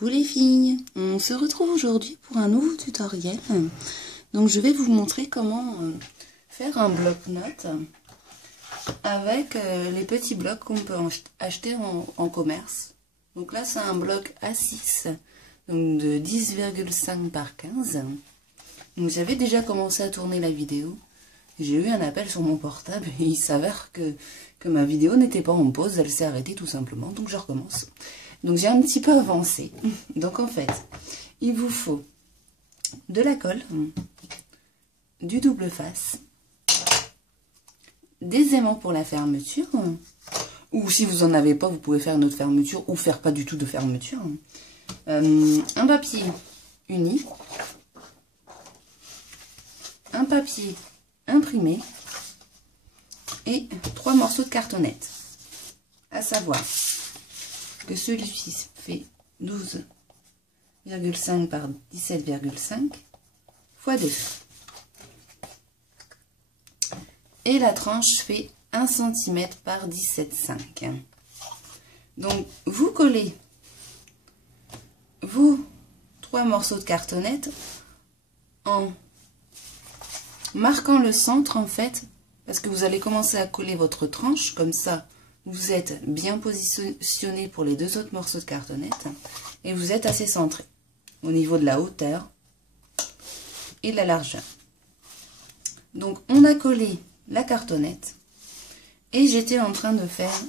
Coucou les filles, on se retrouve aujourd'hui pour un nouveau tutoriel. Donc je vais vous montrer comment faire un bloc-notes avec les petits blocs qu'on peut acheter en commerce. Donc là c'est un bloc A6 donc de 10,5 par 15. Donc j'avais déjà commencé à tourner la vidéo. J'ai eu un appel sur mon portable et il s'avère que ma vidéo n'était pas en pause, elle s'est arrêtée tout simplement, donc je recommence. Donc j'ai un petit peu avancé. Donc en fait, il vous faut de la colle, du double face, des aimants pour la fermeture, ou si vous n'en avez pas, vous pouvez faire une autre fermeture, ou faire pas du tout de fermeture. Un papier uni, un papier imprimé, et 3 morceaux de cartonnette. À savoir que celui-ci fait 12,5 par 17,5 fois 2. Et la tranche fait 1 cm par 17,5. Donc vous collez vos 3 morceaux de cartonnette en marquant le centre en fait, parce que vous allez commencer à coller votre tranche, comme ça vous êtes bien positionné pour les 2 autres morceaux de cartonnette et vous êtes assez centré au niveau de la hauteur et de la largeur. Donc on a collé la cartonnette et j'étais en train de faire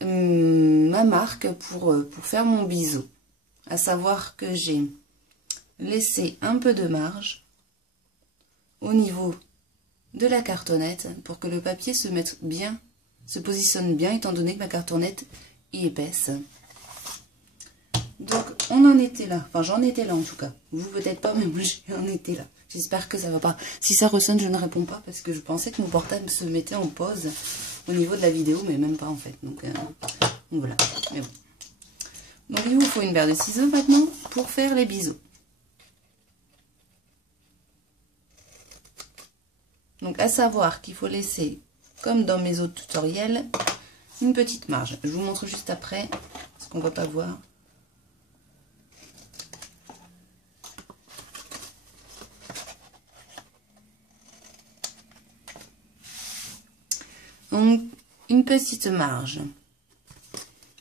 ma marque pour faire mon biseau, à savoir que j'ai laissé un peu de marge au niveau de la cartonnette pour que le papier se positionne bien, étant donné que ma cartonnette est épaisse. Donc on en était là, enfin j'en étais là en tout cas, vous peut-être pas, mais moi j'en étais là. J'espère que ça va pas, si ça ressonne je ne réponds pas parce que je pensais que mon portable se mettait en pause au niveau de la vidéo, mais même pas en fait, donc voilà, mais bon. Donc il vous faut une paire de ciseaux maintenant pour faire les biseaux. Donc à savoir qu'il faut laisser, comme dans mes autres tutoriels, une petite marge. Je vous montre juste après, parce qu'on ne va pas voir. Donc une petite marge.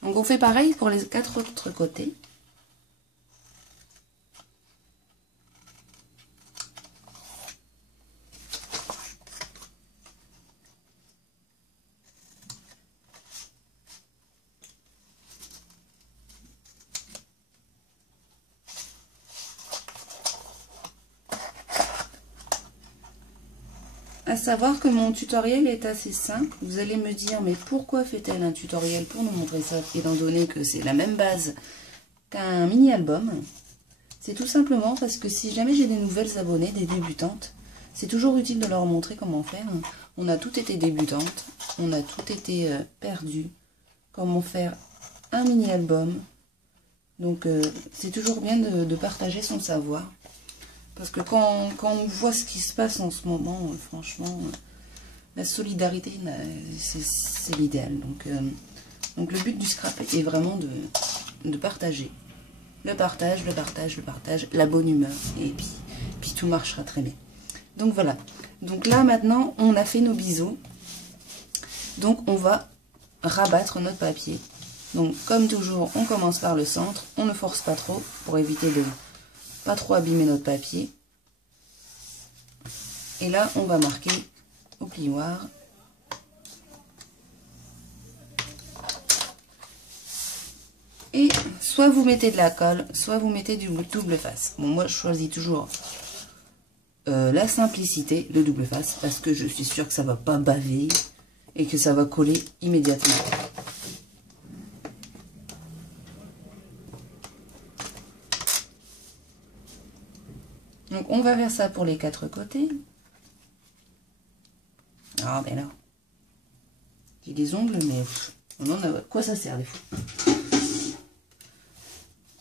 Donc on fait pareil pour les 4 autres côtés. À savoir que mon tutoriel est assez simple. Vous allez me dire, mais pourquoi fait-elle un tutoriel pour nous montrer ça, étant donné que c'est la même base qu'un mini-album? C'est tout simplement parce que si jamais j'ai des nouvelles abonnées, des débutantes, c'est toujours utile de leur montrer comment faire. On a toutes été débutantes, on a toutes été perdues. Comment faire un mini-album. Donc c'est toujours bien de partager son savoir. Parce que quand on voit ce qui se passe en ce moment, franchement, la solidarité, c'est l'idéal. Donc le but du scrap est vraiment de partager. Le partage, la bonne humeur. Et puis tout marchera très bien. Donc voilà. Donc là maintenant, on a fait nos biseaux. Donc on va rabattre notre papier. Donc comme toujours, on commence par le centre. On ne force pas trop pour éviter de pas trop abîmer notre papier. Et là, on va marquer au plioir. Et soit vous mettez de la colle, soit vous mettez du double face. Bon, moi, je choisis toujours la simplicité, le double face, parce que je suis sûre que ça va pas baver et que ça va coller immédiatement. Donc on va faire ça pour les 4 côtés. Ah ben là, j'ai des ongles, mais à quoi ça sert des fois?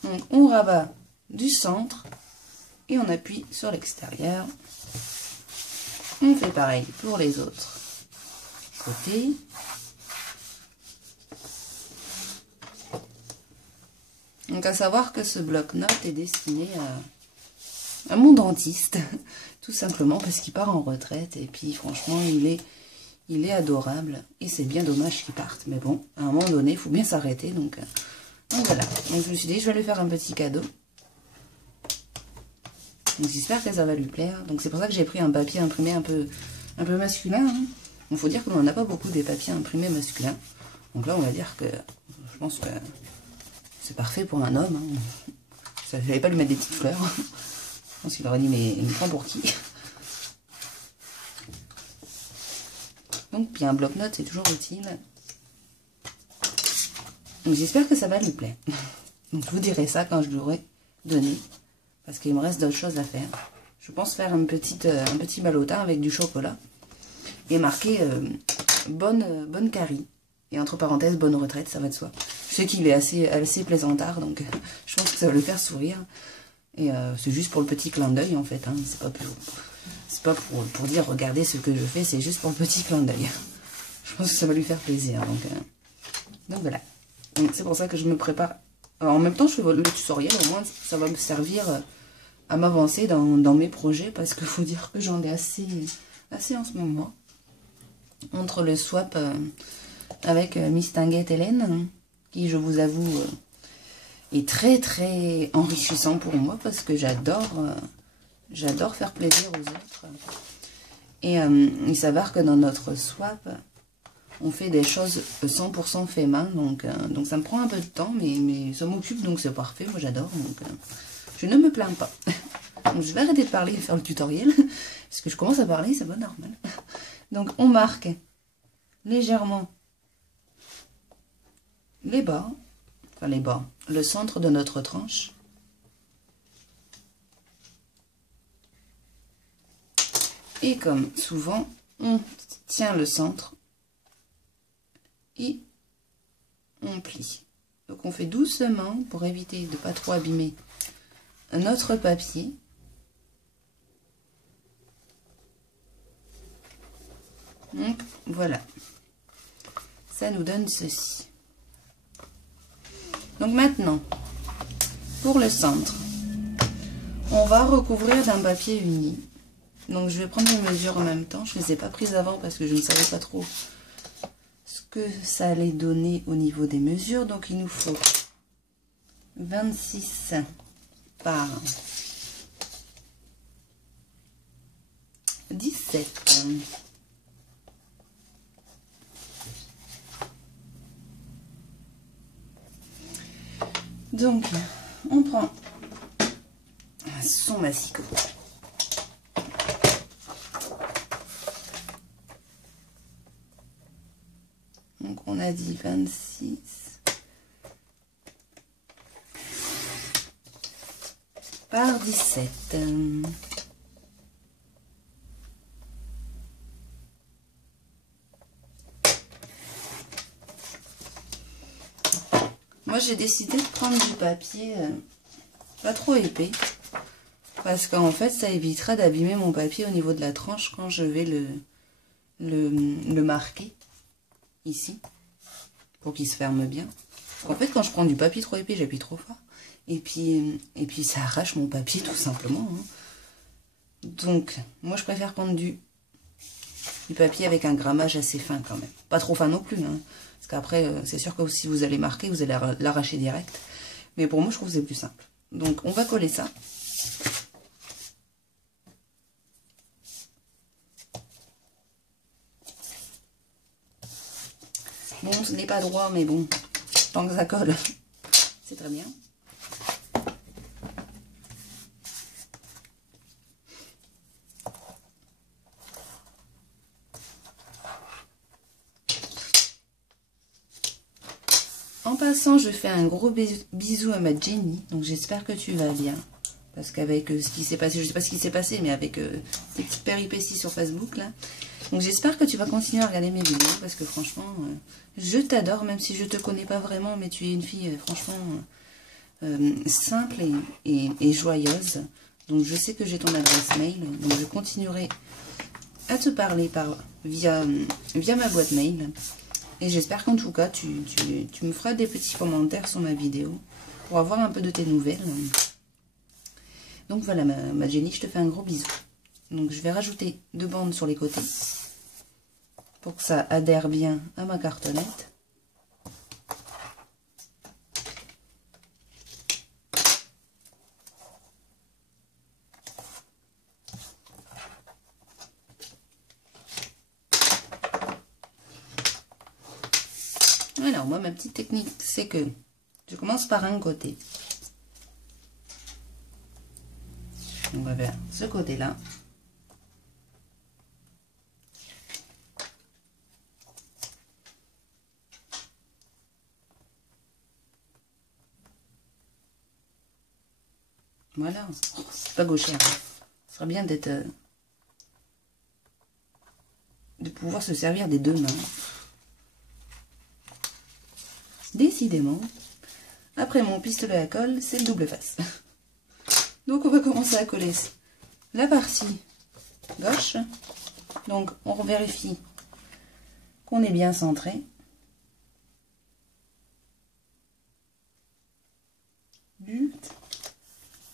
Donc on rabat du centre et on appuie sur l'extérieur. On fait pareil pour les autres côtés. Donc à savoir que ce bloc-notes est destiné à mon dentiste, tout simplement parce qu'il part en retraite et puis franchement il est adorable et c'est bien dommage qu'il parte. Mais bon, à un moment donné, il faut bien s'arrêter. Donc voilà, donc je me suis dit je vais lui faire un petit cadeau. Donc j'espère que ça va lui plaire. Donc c'est pour ça que j'ai pris un papier imprimé un peu masculin. Hein. Il faut dire qu'on n'en a pas beaucoup des papiers imprimés masculins. Donc là on va dire que je pense que c'est parfait pour un homme. Hein. Je n'allais pas lui mettre des petites fleurs. Je pense qu'il aurait dit mais il me prend pour qui? Donc puis un bloc-notes c'est toujours utile. Donc j'espère que ça va lui plaire. Donc je vous dirai ça quand je l'aurai donné. Parce qu'il me reste d'autres choses à faire. Je pense faire un petit ballotin avec du chocolat. Et marquer bonne carie. Et entre parenthèses, bonne retraite, ça va de soi. Je sais qu'il est assez plaisantard, donc je pense que ça va le faire sourire. Et c'est juste pour le petit clin d'œil en fait. Hein. C'est pas pour dire regardez ce que je fais, c'est juste pour le petit clin d'œil. Je pense que ça va lui faire plaisir. Donc voilà. C'est pour ça que je me prépare. Alors, en même temps, je fais le tutoriel, au moins ça va me servir à m'avancer dans mes projets. Parce qu'il faut dire que j'en ai assez en ce moment. Entre le swap avec Miss Tinguette Hélène, qui je vous avoue est très très enrichissant pour moi parce que j'adore faire plaisir aux autres. Et il s'avère que dans notre swap, on fait des choses 100% fait main, donc ça me prend un peu de temps, mais ça m'occupe, donc c'est parfait, moi j'adore, donc je ne me plains pas. Donc je vais arrêter de parler et faire le tutoriel, parce que je commence à parler, c'est pas normal. Donc on marque légèrement les bas, le centre de notre tranche. Et comme souvent, on tient le centre et on plie. Donc on fait doucement pour éviter de ne pas trop abîmer notre papier. Donc voilà, ça nous donne ceci. Donc maintenant, pour le centre, on va recouvrir d'un papier uni. Donc je vais prendre les mesures en même temps. Je ne les ai pas prises avant parce que je ne savais pas trop ce que ça allait donner au niveau des mesures. Donc il nous faut 26 par 17. Donc on prend son massicot. Donc on a dit 26 par 17. Moi j'ai décidé de prendre du papier pas trop épais. Parce qu'en fait ça évitera d'abîmer mon papier au niveau de la tranche quand je vais le marquer. Ici, pour qu'il se ferme bien. En fait, quand je prends du papier trop épais, j'appuie trop fort. Et puis ça arrache mon papier, tout simplement. Hein. Donc, moi, je préfère prendre du papier avec un grammage assez fin, quand même. Pas trop fin non plus. Hein, parce qu'après, c'est sûr que si vous allez marquer, vous allez l'arracher direct. Mais pour moi, je trouve que c'est plus simple. Donc, on va coller ça. Bon, ce n'est pas droit, mais bon, tant que ça colle, c'est très bien. En passant, je fais un gros bisou à ma Jenny. Donc j'espère que tu vas bien. Parce qu'avec ce qui s'est passé, je ne sais pas ce qui s'est passé, mais avec tes petites péripéties sur Facebook, là. Donc j'espère que tu vas continuer à regarder mes vidéos, parce que franchement, je t'adore, même si je ne te connais pas vraiment, mais tu es une fille, franchement, simple et joyeuse. Donc je sais que j'ai ton adresse mail, donc je continuerai à te parler via ma boîte mail. Et j'espère qu'en tout cas, tu me feras des petits commentaires sur ma vidéo, pour avoir un peu de tes nouvelles. Donc voilà ma Jenny, je te fais un gros bisou. Donc je vais rajouter 2 bandes sur les côtés pour que ça adhère bien à ma cartonnette. Alors moi ma petite technique c'est que je commence par un côté. On va vers ce côté là. Voilà, c'est pas gaucher. Ce serait bien d'être de pouvoir se servir des 2 mains. Décidément, après mon pistolet à colle, c'est le double face. Donc on va commencer à coller la partie gauche. Donc on vérifie qu'on est bien centré.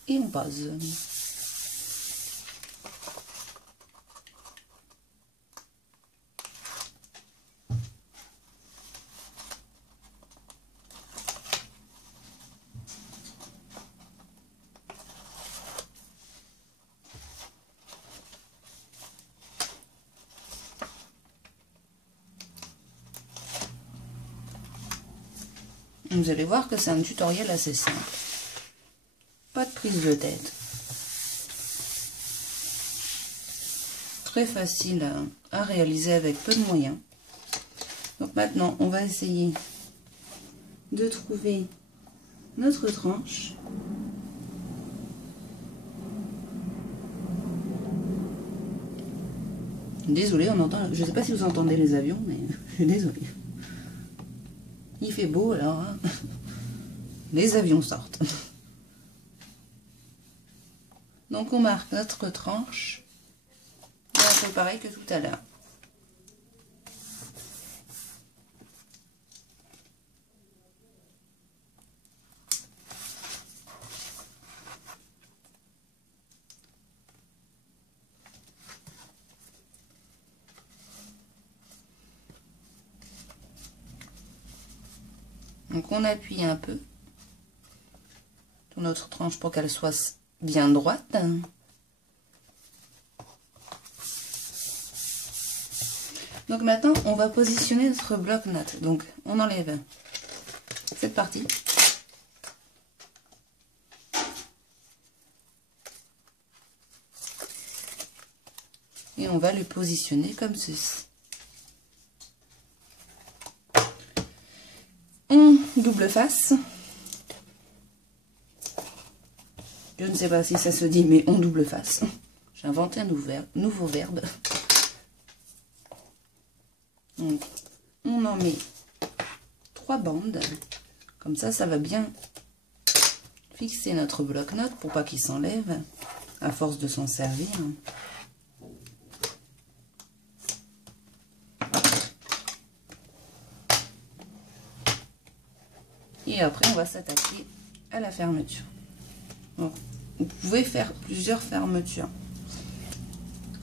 Et on pose. Vous allez voir que c'est un tutoriel assez simple. Pas de prise de tête. Très facile à réaliser avec peu de moyens. Donc maintenant, on va essayer de trouver notre tranche. Désolée, on entend. Je ne sais pas si vous entendez les avions, mais je suis désolée. Il fait beau alors. Hein. Les avions sortent. Donc on marque notre tranche. Et on fait pareil que tout à l'heure. Donc on appuie un peu sur notre tranche pour qu'elle soit bien droite. Donc maintenant on va positionner notre bloc-notes. Donc on enlève cette partie. Et on va le positionner comme ceci. Double face. Je ne sais pas si ça se dit, mais on double face. J'ai inventé un nouveau verbe. Donc, on en met 3 bandes. Comme ça, ça va bien fixer notre bloc-notes pour pas qu'il s'enlève à force de s'en servir. Et après, on va s'attaquer à la fermeture. Donc, vous pouvez faire plusieurs fermetures.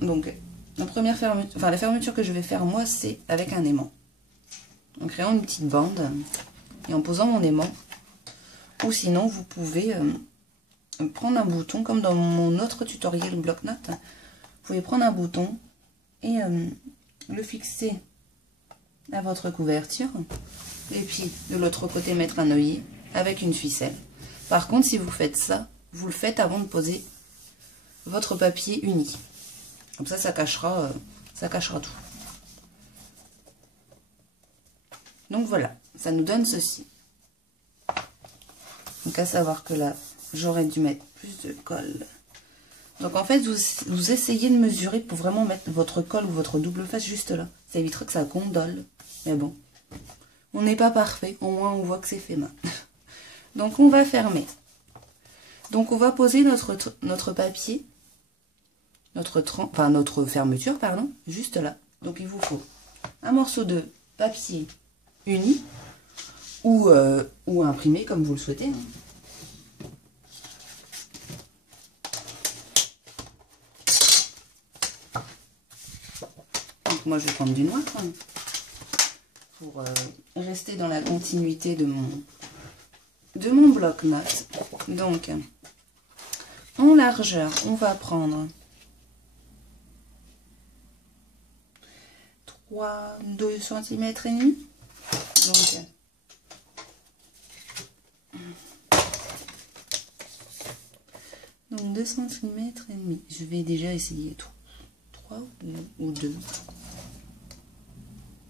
Donc, la première fermeture, enfin la fermeture que je vais faire moi, c'est avec un aimant. En créant une petite bande et en posant mon aimant. Ou sinon, vous pouvez prendre un bouton, comme dans mon autre tutoriel bloc-notes. Vous pouvez prendre un bouton et le fixer à votre couverture. Et puis, de l'autre côté, mettre un œillet avec une ficelle. Par contre, si vous faites ça, vous le faites avant de poser votre papier uni. Comme ça, ça cachera tout. Donc voilà, ça nous donne ceci. Donc à savoir que là, j'aurais dû mettre plus de colle. Donc en fait, vous essayez de mesurer pour vraiment mettre votre colle ou votre double face juste là. Ça évitera que ça condole. Mais bon, on n'est pas parfait, au moins on voit que c'est fait main. Donc on va fermer. Donc on va poser notre papier, notre fermeture, pardon, juste là. Donc il vous faut un morceau de papier uni ou imprimé comme vous le souhaitez. Hein. moi, je vais prendre du noir hein, pour rester dans la continuité de mon bloc-notes. Donc, en largeur, on va prendre 2 cm et demi. Donc 2 cm et demi. Je vais déjà essayer 3 ou 2.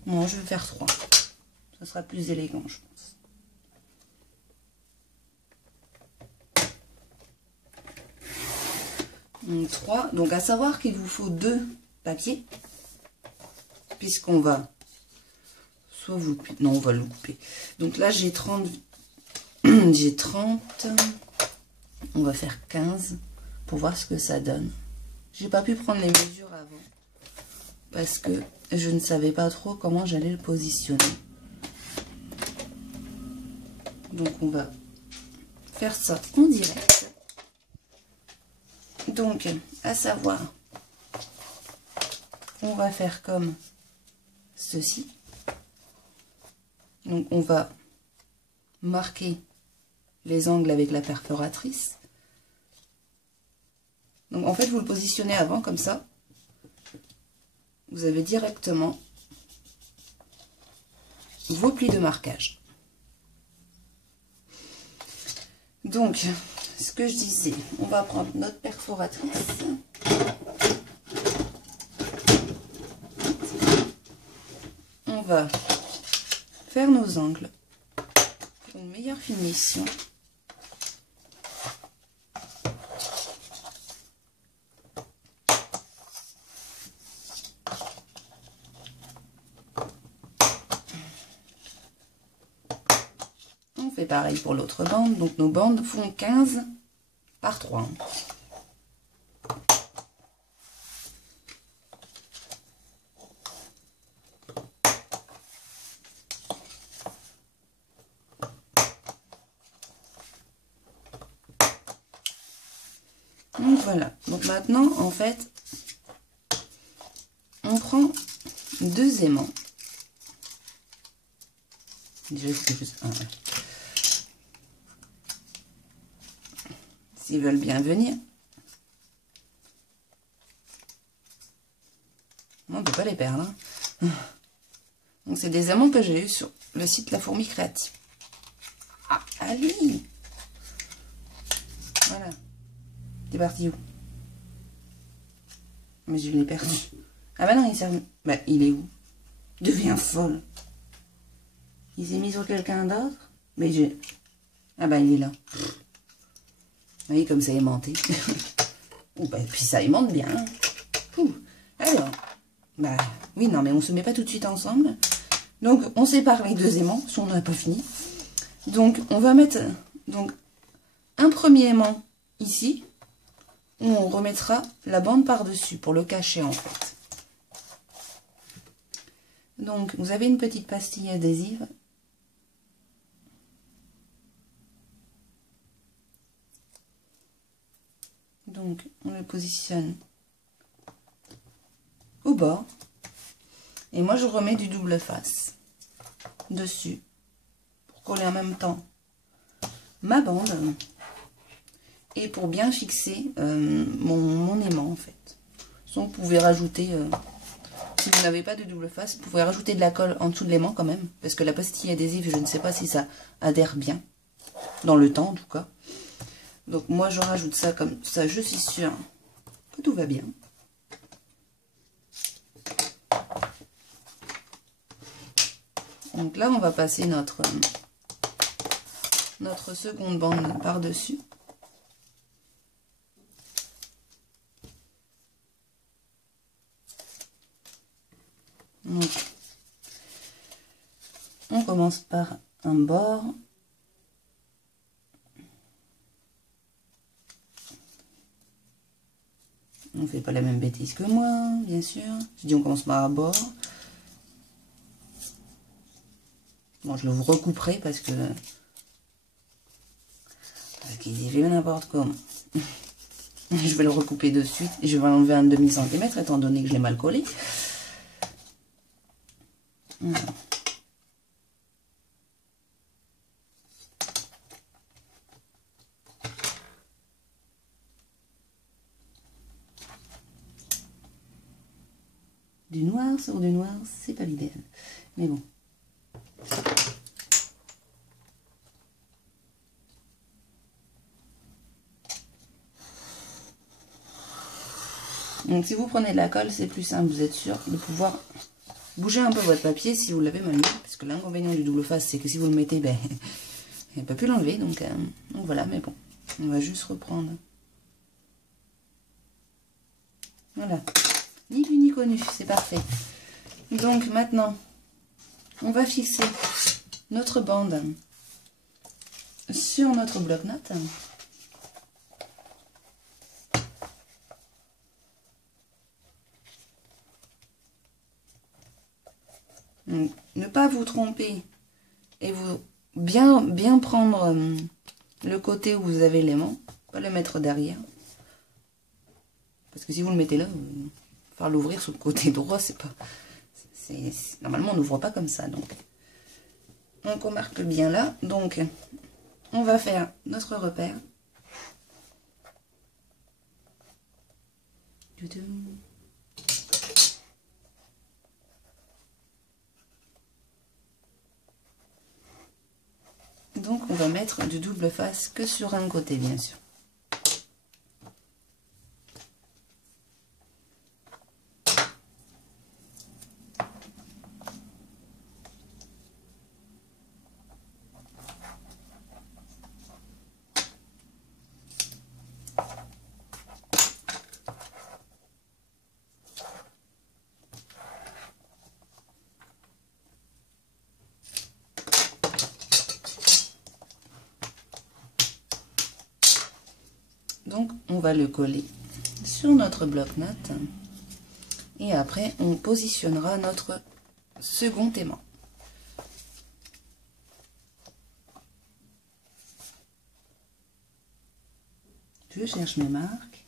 Non, je vais faire 3. Ça sera plus élégant, je pense. Donc 3. Donc à savoir qu'il vous faut 2 papiers. Puisqu'on va soit vous couper. Non, on va le couper. Donc là, j'ai 30. J'ai 30. On va faire 15 pour voir ce que ça donne. J'ai pas pu prendre les mesures avant parce que je ne savais pas trop comment j'allais le positionner. Donc on va faire ça en direct. Donc à savoir, on va faire comme ceci. Donc on va marquer les angles avec la perforatrice. Donc en fait vous le positionnez avant comme ça. Vous avez directement vos plis de marquage. Donc ce que je disais, on va prendre notre perforatrice. On va faire nos angles pour une meilleure finition. On fait pareil pour l'autre bande. Donc nos bandes font 15 par 3. Donc voilà. Donc maintenant, en fait, on prend 2 aimants. Déjà, juste un. S'ils veulent bien venir. On ne peut pas les perdre. Hein. Donc c'est des aimants que j'ai eu sur le site La Fourmi Créative. Ah, allez. Voilà. T'es parti où? Mais je l'ai perdu. Ah bah non, il sert... Bah, il est où? Devient folle. Il s'est mis sur quelqu'un d'autre? Mais je... Ah bah il est là. Vous voyez comme ça aimanté. Bah, puis ça aimante bien. Alors, bah oui, non, mais on se met pas tout de suite ensemble. Donc on sépare les 2 aimants, si on n'a pas fini. Donc on va mettre donc un premier aimant ici, où on remettra la bande par-dessus pour le cacher en fait. Donc vous avez une petite pastille adhésive. Donc on le positionne au bord. Et moi je remets du double face dessus pour coller en même temps ma bande. Et pour bien fixer mon aimant en fait. Sinon, vous pouvez rajouter, si vous n'avez pas de double face, vous pouvez rajouter de la colle en dessous de l'aimant quand même. Parce que la pastille adhésive, je ne sais pas si ça adhère bien. Dans le temps en tout cas. Donc moi je rajoute ça comme ça, je suis sûre que tout va bien. Donc là on va passer notre seconde bande par-dessus. Donc, on commence par un bord. On ne fait pas la même bêtise que moi, bien sûr. Je dis on commence par un bord. Bon, je le recouperai parce qu'il y avait n'importe comment. Je vais le recouper de suite et je vais enlever un demi-centimètre étant donné que je l'ai mal collé. Voilà. Du noir sur du noir, c'est pas l'idéal. Mais bon. Donc si vous prenez de la colle, c'est plus simple, vous êtes sûr de pouvoir bouger un peu votre papier si vous l'avez mal mis. Parce que l'inconvénient du double face, c'est que si vous le mettez, ben, il ne peut plus l'enlever. Donc voilà, mais bon, on va juste reprendre. Voilà, ni vu ni connu, c'est parfait. Donc maintenant, on va fixer notre bande sur notre bloc-notes. Ne pas vous tromper et vous bien prendre le côté où vous avez l'aimant, pas le mettre derrière. Parce que si vous le mettez là, il va falloir l'ouvrir sur le côté droit, c'est pas... Normalement, on n'ouvre pas comme ça. Donc on marque bien là. Donc, on va faire notre repère. Donc, on va mettre du double face que sur un côté, bien sûr. Donc, on va le coller sur notre bloc-notes et après, on positionnera notre second aimant. Je cherche mes marques.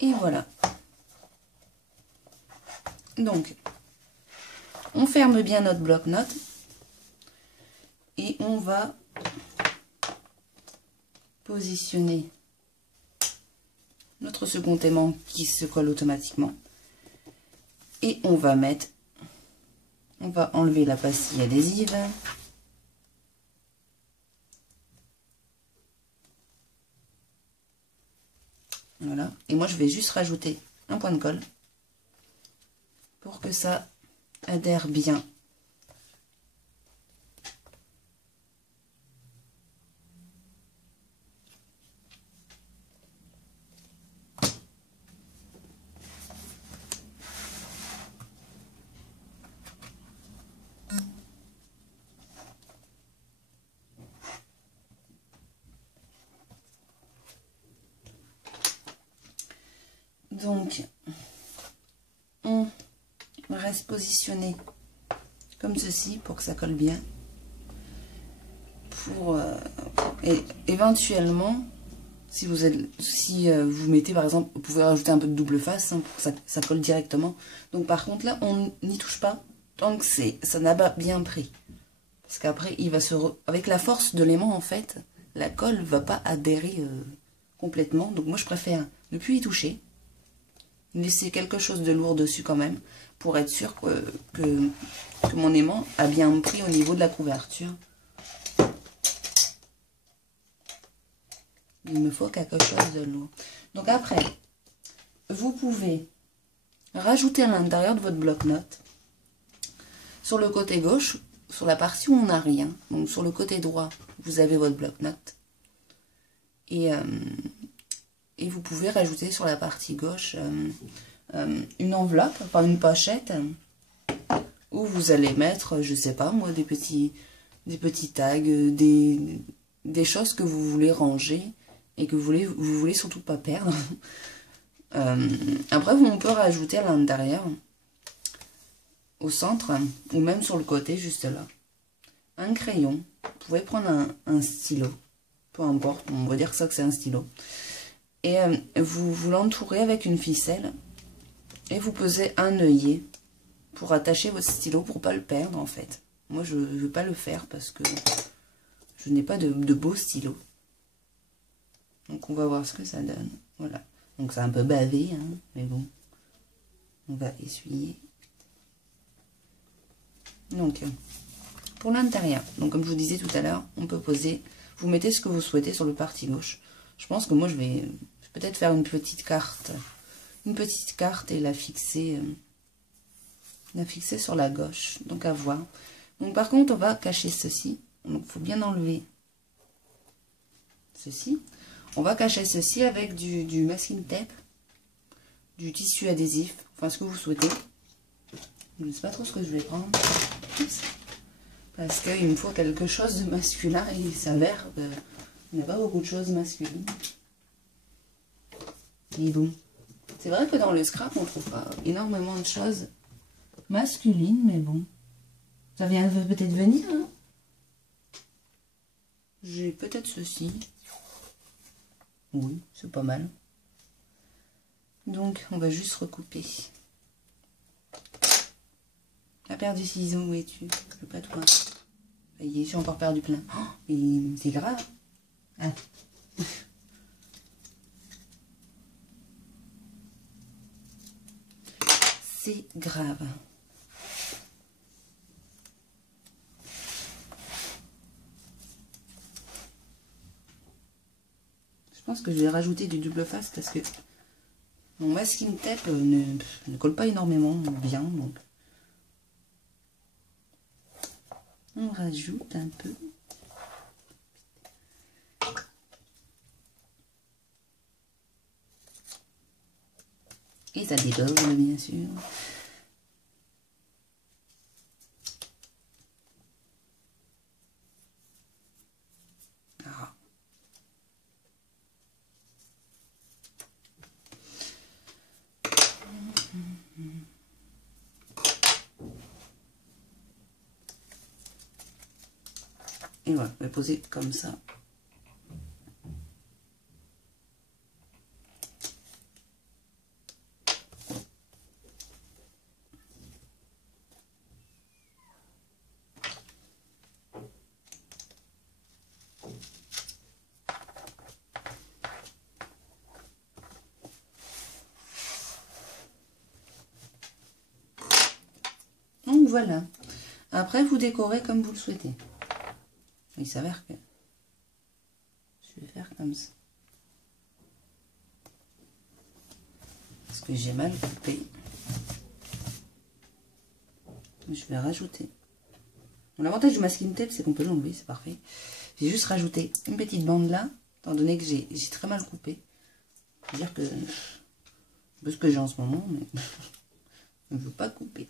Et voilà. Donc, on ferme bien notre bloc-notes et on va positionner notre second aimant qui se colle automatiquement et on va enlever la pastille adhésive. Voilà, et moi je vais juste rajouter un point de colle pour que ça adhère bien. Donc, on reste positionné comme ceci pour que ça colle bien. Et éventuellement, si vous mettez par exemple, vous pouvez rajouter un peu de double face pour que ça colle directement. Donc par contre là, on n'y touche pas tant que ça n'a pas bien pris. Parce qu'après, avec la force de l'aimant en fait, la colle va pas adhérer complètement. Donc moi je préfère ne plus y toucher. Laisser quelque chose de lourd dessus quand même, pour être sûr que mon aimant a bien pris au niveau de la couverture. Il me faut quelque chose de lourd. Donc après, vous pouvez rajouter à l'intérieur de votre bloc-notes, sur le côté gauche, sur la partie où on n'a rien, donc sur le côté droit, vous avez votre bloc-notes. Et vous pouvez rajouter sur la partie gauche une enveloppe, enfin une pochette, où vous allez mettre, je sais pas moi, des petits tags, des choses que vous voulez ranger et que vous voulez surtout pas perdre. Après, on peut rajouter à l'intérieur, au centre, ou même sur le côté, juste là, un crayon. Vous pouvez prendre un stylo, peu importe, on va dire ça que c'est un stylo. Et vous l'entourez avec une ficelle et vous posez un œillet pour attacher votre stylo pour pas le perdre en fait. Moi je ne veux pas le faire parce que je n'ai pas de beau stylo. Donc on va voir ce que ça donne. Voilà. Donc c'est un peu bavé, hein, mais bon. On va essuyer. Donc pour l'intérieur, donc comme je vous disais tout à l'heure, on peut poser, vous mettez ce que vous souhaitez sur le parti gauche. Je pense que moi je vais peut-être faire une petite carte et la fixer sur la gauche, donc à voir. Donc par contre on va cacher ceci, donc il faut bien enlever ceci. On va cacher ceci avec du masking tape, du tissu adhésif, enfin ce que vous souhaitez. Je ne sais pas trop ce que je vais prendre, parce qu'il me faut quelque chose de masculin et il s'avère qu'il n'y a pas beaucoup de choses masculines. Mais bon, c'est vrai que dans le scrap on trouve pas énormément de choses masculines, mais bon, ça vient peut-être venir. Hein. J'ai peut-être ceci. Oui, c'est pas mal. Donc, on va juste recouper. La paire de ciseaux, où es-tu? Je veux pas toi. Ça y est, j'ai encore perdu plein. Oh, mais c'est grave. Ah. C'est grave. Je pense que je vais rajouter du double face parce que mon masking tape ne colle pas énormément bien. Donc on rajoute un peu. Et ça déborde bien sûr. Et voilà, je vais poser comme ça. Donc voilà. Après, vous décorez comme vous le souhaitez. Il s'avère que je vais faire comme ça. Parce que j'ai mal coupé. Je vais rajouter. L'avantage du masking tape, c'est qu'on peut l'enlever, c'est parfait. J'ai juste rajouté une petite bande là, étant donné que j'ai très mal coupé. C'est-à-dire que un peu ce que j'ai en ce moment, mais je ne veux pas couper.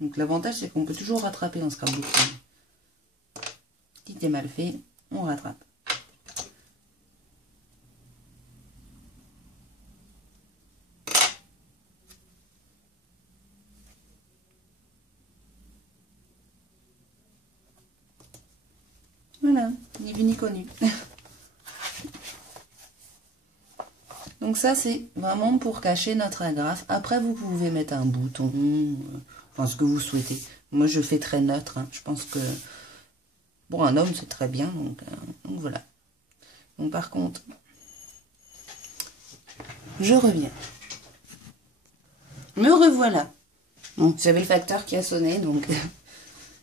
Donc l'avantage, c'est qu'on peut toujours rattraper en scrapbooking. Si c'est mal fait, on rattrape. Voilà, ni vu ni connu. Donc ça, c'est vraiment pour cacher notre agrafe. Après, vous pouvez mettre un bouton, enfin ce que vous souhaitez. Moi, je fais très neutre. Hein. Je pense que pour un homme, c'est très bien. Donc voilà. Donc par contre, je reviens. Me revoilà. Bon, j'avais le facteur qui a sonné, donc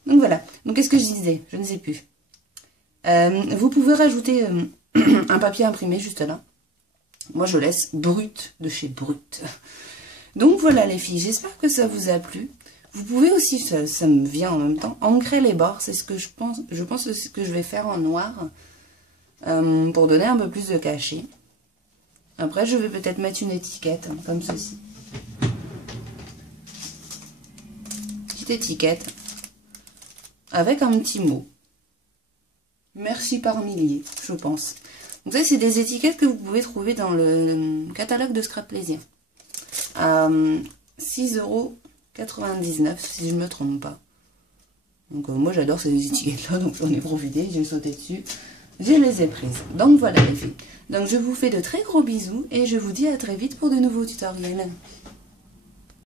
voilà. Donc qu'est-ce que je disais? Je ne sais plus. Vous pouvez rajouter un papier imprimé juste là. Moi, je laisse Brut de chez Brut. Donc voilà les filles, j'espère que ça vous a plu. Vous pouvez aussi, ça me vient en même temps, ancrer les bords. C'est ce que je pense. Je pense que c'est ce que je vais faire en noir pour donner un peu plus de cachet. Après, je vais peut-être mettre une étiquette, hein, comme ceci. Petite étiquette avec un petit mot. Merci par millier, je pense. Donc ça, c'est des étiquettes que vous pouvez trouver dans le catalogue de Scrap Plaisir. À 6,99 € si je ne me trompe pas. Donc moi j'adore ces étiquettes-là, donc j'en ai profité, j'ai sauté dessus, je les ai prises. Donc voilà les filles. Donc je vous fais de très gros bisous et je vous dis à très vite pour de nouveaux tutoriels.